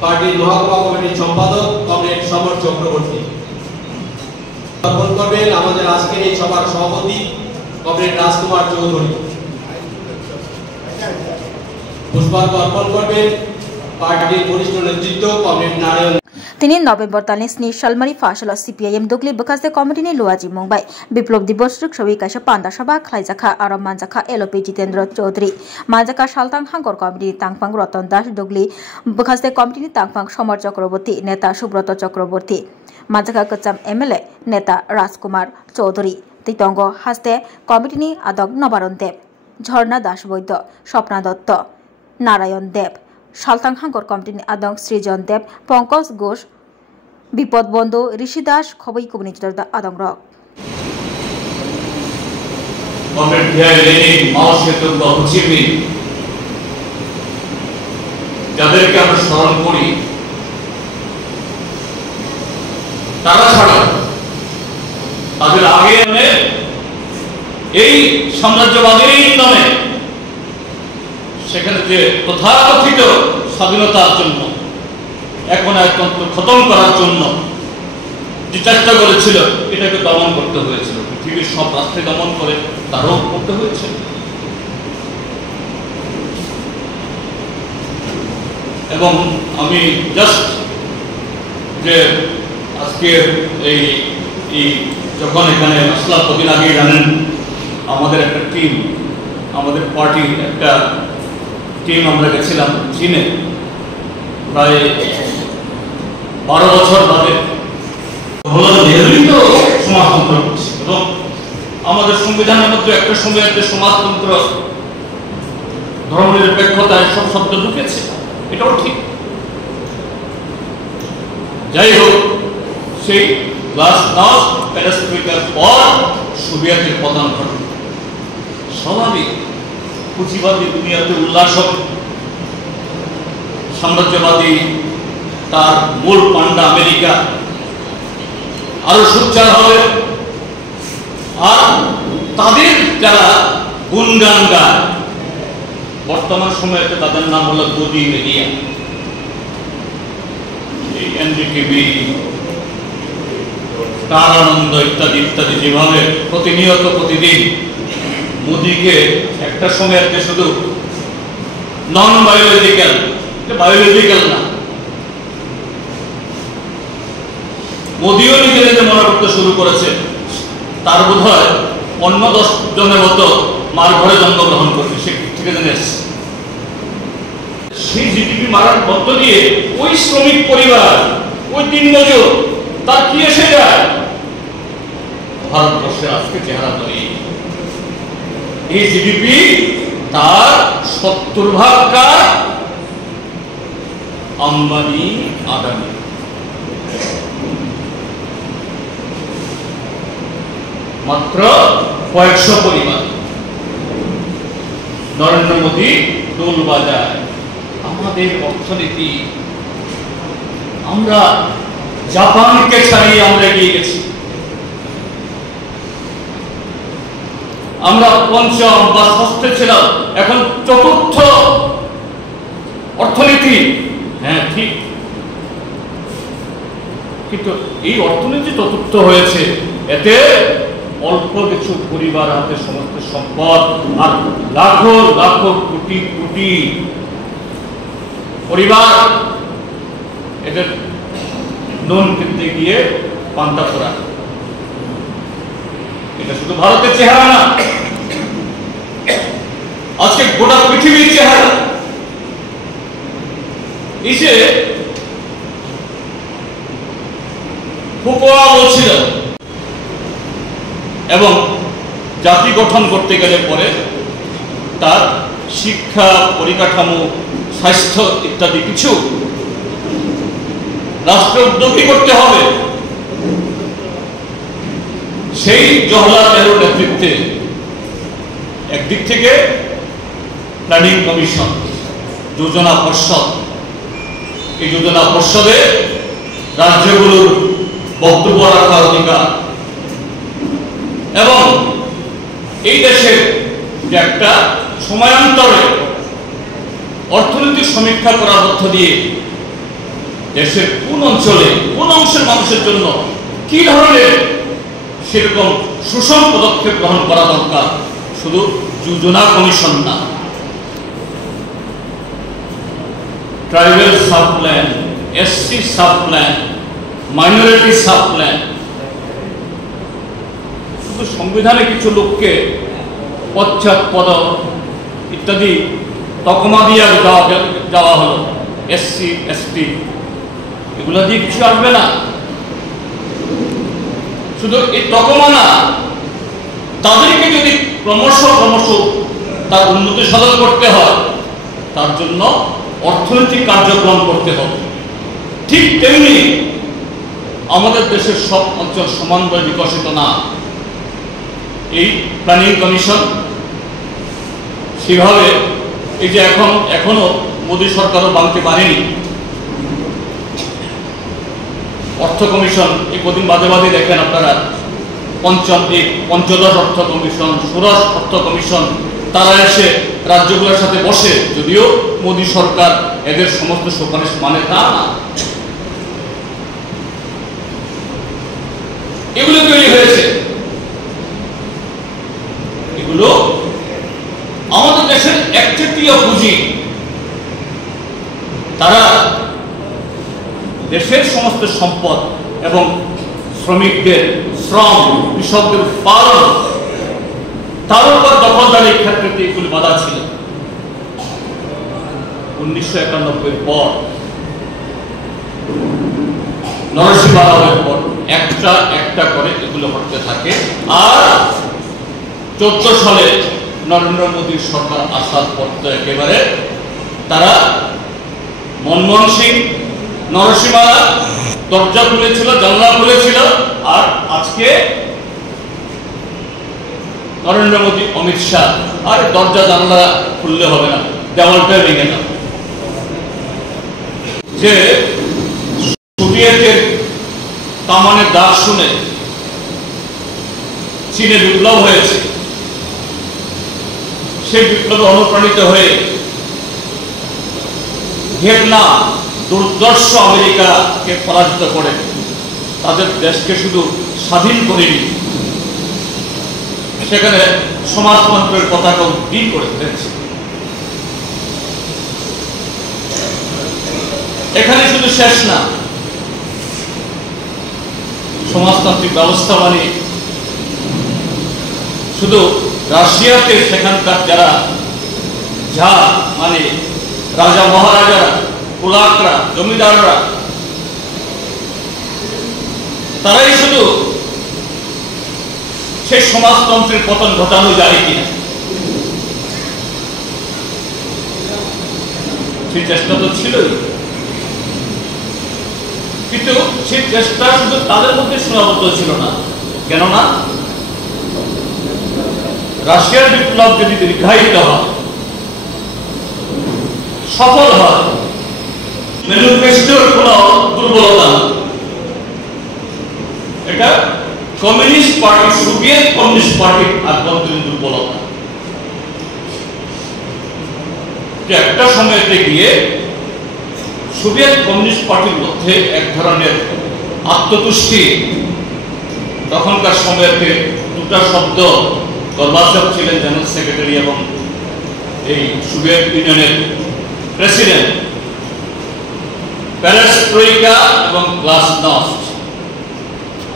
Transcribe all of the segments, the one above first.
পার্টির মহকুমা কমিটির সম্পাদক কমরেড সমর চক্রবর্তী অর্পণ করবেন আমাদের আজকের এই সভার সভাপতি কমরেড রাজকুমার চৌধুরী। পুষ্পার্ঘ অর্পণ করবেন পার্টির বরিষ্ঠ নেতৃত্ব কমরেড নারায়ণ। তিনি নভেম্बर दाननि 7 सालमारि फासल CPIM दुगली बखासे कमिटिनि लुआजी मंबाय विप्लव दिवस रुखसबि काइसा पान्दा सभा खलाइजाखा आरो मानजाखा LOP जितेन्द्र चौधरी मानजाखा सालतां हांगर कमिटिनि तांगफां रतन दास दुगली बखासे कमिटिनि तांगफां समर चक्रवर्ती नेता सुब्रत चक्रवर्ती मानजाखा कचाम MLA नेता राजकुमार चौधरी तितंग हास्ते कमिटिनि आदक नबारन देव झरना दास वैद्य स्वप्ना दत्त नारायण देव सालतां हांगर कमिटिनि आदक सृजन देव पंकज घोष विपद बंधु ऋषि दास खबई कुबनी चित्रदा आदम रक कमरेड ভিআই লেনিন মাও সেতুঙ্গ হুচিমি যাদেরকে আমরা স্মরণ করি তারা ছাড়া তাদের আগে এই সাম্রাজ্যবাদের ইন্ধনে সেখানে যে তথাকথিত স্বাধীনতার জন্য এখন একতন্ত্র খতম করার জন্য যে চেষ্টা করেছিল এটাকে দমন করতে হয়েছিল পৃথিবীর সব রাষ্ট্রে দমন করে তারও করতে হয়েছে। এবং আমি জাস্ট যে আজকে এই যখন এখানে আসলাম কদিন আগে জানেন আমাদের একটা টিম আমাদের পার্টির একটা টিম আমরা গেছিলাম চীনে প্রায় 12 বছর বাদে নেহরুই তো সমাজতন্ত্র করছে এবং আমাদের সংবিধানের মধ্যে একটা সময় একটা সমাজতন্ত্র ধর্মনিরপেক্ষতায় সব শব্দ ঢুকেছে এটাও ঠিক। যাই হোক সেই গ্লাসনস্ট প্যারাস্ট্রোইকার পর সোভিয়েতের পতন ঘটে স্বাভাবিক পুঁজিবাদী দুনিয়াতে উল্লাস হবে সাম্রাজ্যবাদী তার মূল পান্ডা আমেরিকা আরো সোচ্চার হবে আর তাদের যারা গুণগান গায় বর্তমান সময়ে তাদের নাম হলো গদি মিডিয়া NDTV স্টার আনন্দ ইত্যাদি ইত্যাদি যেভাবে প্রতিনিয়ত প্রতিদিন মোদিকে একটা সময় শুধু নন বায়োলজিক্যাল না মোদিও নিজেকে মনে করতে শুরু করেছে তার বোধ হয় অন্য 10 জনের মতো মার ঘরে জন্মগ্রহণ করছে সে থেকে জেনে এসছে সেই জিডিপি মারার মধ্য দিয়ে ওই শ্রমিক পরিবার ওই দিনমজুর তার কি এসে যায় ভারতবর্ষের আজকে চেহারা তৈরি এই জিডিপি তার 70% কার আম্বানি আদানি মাত্র কয়েকশো পরিবার নরেন্দ্র মোদী দোল বাজায় আমাদের অর্থনীতি আমরা জাপানকে ছাড়িয়ে আমরা এগিয়ে গেছি আমরা পঞ্চম বা ষষ্ঠে ছিলাম এখন চতুর্থ অর্থনীতি হ্যাঁ ঠিক কিন্তু এই অর্থনীতি চতুর্থ হয়েছে এতে অল্প কিছু পরিবার হাতে সমস্ত সম্পদ আর লাখো লাখো কোটি কোটি পরিবার এদের নুন কিনতে গিয়ে পান্তা ফোরা এটা শুধু ভারতের চেহারা না আজকে গোটা পৃথিবীর চেহারা এসে ফুকোয়া বলছিল এবং জাতি গঠন করতে গেলে পরে তার শিক্ষা পরিকাঠামো স্বাস্থ্য ইত্যাদি কিছু রাষ্ট্র উদ্যোগী করতে হবে সেই জওহরলাল নেহরুর নেতৃত্বে একদিক থেকে প্ল্যানিং কমিশন যোজনা পর্ষদ এই যোজনা পর্ষদে রাজ্যগুলোর বক্তব্য রাখার অধিকার এবং এই দেশের যে একটা সময়ান্তরে অর্থনৈতিক সমীক্ষা করার মধ্য দিয়ে দেশের কোন অঞ্চলে কোন অংশের মানুষের জন্য কি ধরনের সেরকম সুষম পদক্ষেপ গ্রহণ করা দরকার, শুধু যোজনা কমিশন না, tribal sub plan, SC sub plan, minority sub plan, শুধু সংবিধানে কিছু লোককে পদ ইত্যাদি তকমা দিয়ে যাওয়া হলো, এসসি এসটি, এগুলো দিয়ে কিছু আসবে না। শুধু এই তকমা না, তাদেরকে যদি ক্রমশ তার উন্নতি সাধন করতে হয়, তার জন্য অর্থনৈতিক কার্যক্রম করতে হবে। ঠিক তেমনি আমাদের দেশের সব অঞ্চল সমানভাবে বিকশিত না। এই প্ল্যানিং কমিশন সেভাবে এই যে এখনো মোদী সরকারও ভাঙতে পারেনি। অর্থ কমিশন এই কদিন বাদে দেখেন আপনারা, পঞ্চদশ অর্থ কমিশন, ষোড়শ অর্থ কমিশন, তারা এসে রাজ্যগুলোর সাথে বসে, যদিও মোদী সরকার এদের সমস্ত সুপারিশ মানে তা না। এগুলো তৈরি হয়েছে, এগুলো আমাদের দেশের একচেটিয়া পুঁজি। তারা দেশের সমস্ত সম্পদ এবং শ্রমিকদের শ্রম, কৃষকদের উৎপাদন, তার উপর দখলদারির ক্ষেত্রে এগুলি বাধা ছিল। 1991 পর, নরসিংহ রাওয়ের পর একটা করে এগুলো হতে থাকে। আর 14 সালে নরেন্দ্র মোদীর সরকার আসার পর তো একেবারে তারা মনমোহন সিং, নরসিংহ দরজা খুলেছিল, জানলা খুলেছিল, আর আজকে নরেন্দ্র মোদী, অমিত শাহ, আর দরজা জানলা খুললে হবে না, দেওয়ালটা ভেঙে না। যে সোভিয়েতের কামানের দাগ শুনে চীনে বিপ্লব হয়েছে, সেই বিপ্লবে অনুপ্রাণিত হয়ে ভিয়েতনাম দুর্দর্শ আমেরিকাকে পরাজিত করে তাদের দেশকে শুধু স্বাধীন করেনি, সেখানে সমাজতন্ত্রের পতাকা উড্ডীন করে ফেলেছে। এখানে শুধু শেষ না, সমাজতান্ত্রিক ব্যবস্থা মানে শুধু রাশিয়াতে সেখানকার যারা মানে রাজা মহারাজারা, কুলাকরা, জমিদাররা, তারাই শুধু সেই সমাজতন্ত্রের পতন ঘটানো যায় কিনা, সেই চেষ্টা তো ছিলই, কিন্তু সেই চেষ্টা শুধু তাদের মধ্যে সীমাবদ্ধ ছিল না। কেননা রাশিয়ার বিপ্লব যদি দীর্ঘায়িত হয়, সফল হয়, ম্যানিফেস্টোর কোন দুর্বলতা না, এটা কমিউনিস্ট পার্টি, সোভিয়েত কমিউনিস্ট পার্টির আভ্যন্তরীণ দুর্বলতা। একটা সময়তে গিয়ে সোভিয়েত কমিউনিস্ট পার্টির মধ্যে এক ধরনের আত্মতুষ্টি, তখনকার সময়তে দুটা শব্দ, গর্বাচভ ছিলেন জেনারেল সেক্রেটারি এবং এই সোভিয়েত ইউনিয়নের প্রেসিডেন্ট, পেরেস্ট্রোইকা এবং গ্লাসনস্ট।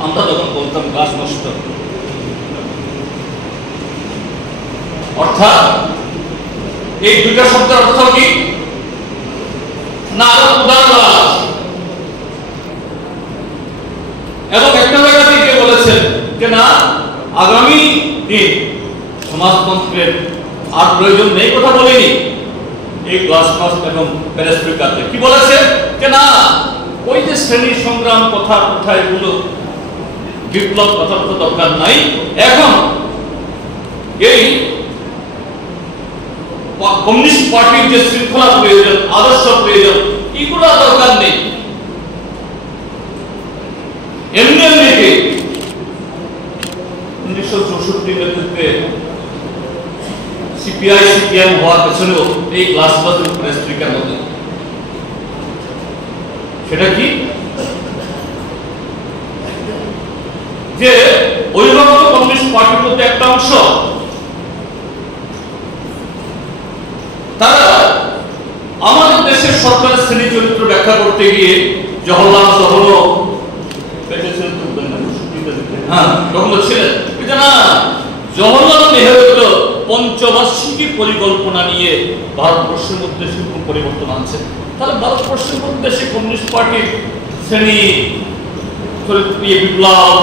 আমরা তখন বলতাম গ্লাসনস্ট, অর্থাৎ এই দুটা শব্দের অর্থ কি না, আরো উদারবাদ। এবং একটা জায়গা থেকে বলেছেন যে না, আগামী দিন সমাজতন্ত্রের আর প্রয়োজন নেই, কথা বলিনি। এই গ্লাসনস্ট এবং পেরেস্ট্রোইকাতে কি বলেছে যে না, ওই যে শ্রেণী সংগ্রাম কথা এগুলো, বিপ্লব কথা দরকার নাই, এখন এই কমিউনিস্ট পার্টির যে শৃঙ্খলা প্রয়োজন, আদর্শ প্রয়োজন, এগুলো দরকার নেই। এমনি 1964 নেতৃত্বে সিপিআই সিপিএম হওয়ার পেছনেও এই ক্লাসবাদের উপরে স্পিকার মতো। সেটা কি? যে অভিভাবক কমিউনিস্ট পার্টির মধ্যে একটা অংশ তারা আমাদের দেশের সরকারের শ্রেণী চরিত্র ব্যাখ্যা করতে গিয়ে জওহরলাল নেহরু তখন ছিলেন না, জওহরলাল নেহরু তো পঞ্চবার্ষিকী পরিকল্পনা নিয়ে ভারতবর্ষের মধ্যে শিল্প পরিবর্তন আনছে। তাহলে ভারতবর্ষের মধ্যে সে কমিউনিস্ট পার্টির শ্রেণী বিপ্লব